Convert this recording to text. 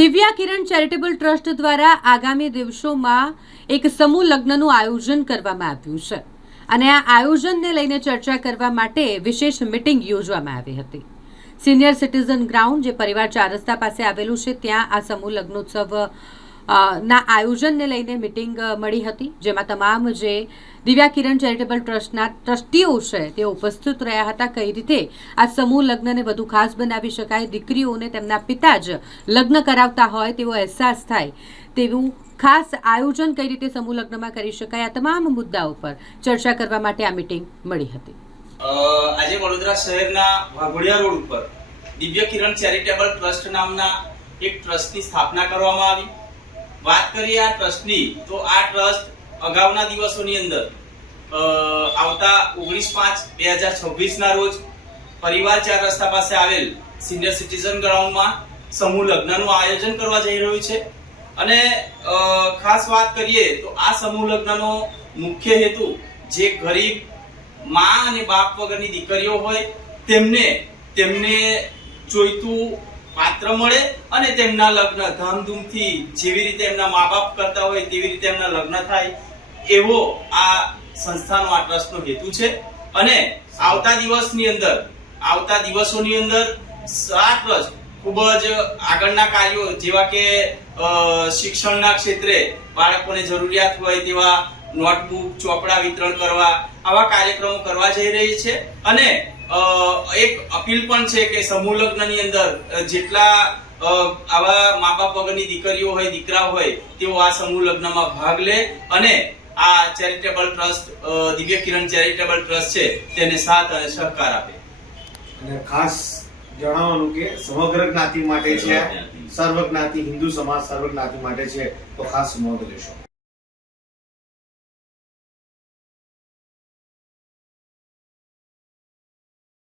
દિવ્યા કિરણ charitable trust દ્વારા આગામી દિવસોમાં એક સમૂહ લગ્નનું આયોજન કરવામાં આવ્યું છે અને આ આયોજનને લઈને ચર્ચા કરવા માટે વિશેષ મીટિંગ યોજવામાં આવી હતી. સિનિયર સિટીઝન ગ્રાઉન્ડ જે પરિવાર 4 રસ્તા પાસે આવેલું છે ત્યાં આ સમૂહ લગ્નોત્સવ ના આયોજનને લઈને મીટિંગ મળી હતી, જેમાં તમામ જે દિવ્યા કિરણ ચેરિટેબલ ટ્રસ્ટના ટ્રસ્ટીઓ છે તેઓ ઉપસ્થિત રહ્યા હતા. કઈ રીતે આ સમૂહ લગ્નને વધુ ખાસ બનાવી શકાય, દીકરીઓને તેમના પિતા જ લગ્ન કરાવતા હોય તેવો અહેસાસ થાય તેવું ખાસ આયોજન કઈ રીતે સમૂહ લગ્નમાં કરી શકાય, આ તમામ મુદ્દાઓ પર ચર્ચા કરવા માટે આ મીટિંગ મળી હતી. આજે વડોદરા શહેરના વાઘોડિયા રોડ ઉપર દિવ્ય કિરણ ચેરિટેબલ ટ્રસ્ટ નામના એક ટ્રસ્ટની સ્થાપના કરવામાં આવી. વાત કરીએ આ ટ્રસ્ટની, તો આ ટ્રસ્ટ અગાઉના દિવસોની અંદર આવતા 19/5/2026 ના રોજ પરિવાર 4 રસ્તા પાસે આવેલ સિનિયર સિટીઝન ગ્રાઉન્ડમાં સમૂહ લગ્નનું આયોજન કરવા જઈ રહ્યું છે. અને ખાસ વાત કરીએ તો આ સમૂહ લગ્નનો મુખ્ય હેતુ જે ગરીબ માં અને બાપ વગરની દીકરીઓ હોય તેમને જોઈતું પાત્ર મળે અને તેમના લગ્ન ધામધૂમથી જેવી રીતે એમના મા બાપ કરતા હોય તેવી રીતે એમના લગ્ન થાય એવો આ સંસ્થાનો આ ટ્રસ્ટનો હેતુ છે. અને આવતા દિવસોની અંદર આ ટ્રસ્ટ ખૂબ જ આગળના કાર્યો જેવા કે શિક્ષણના ક્ષેત્રે બાળકોને જરૂરિયાત હોય તેવા નોટબુક, ચોપડા વિતરણ કરવા આવા કાર્યક્રમો કરવા જઈ રહી છે. અને એક અપીલ પણ છે કે સમૂહ લગ્નની અંદર જેટલા આવા મા બાપ વગરની દીકરીઓ હોય, દીકરા હોય તેઓ આ સમૂહ લગ્નમાં ભાગ લે અને આ ચેરિટેબલ ટ્રસ્ટ દિવ્ય કિરણ ચેરિટેબલ ટ્રસ્ટ છે તેને સાથ અને સહકાર આપે. અને ખાસ જણાવવાનું કે સમગ્ર જ્ઞાતિ માટે છે, સર્વ જ્ઞાતિ હિન્દુ સમાજ સર્વ જ્ઞાતિ માટે છે, તો ખાસ નોંધ લેશો.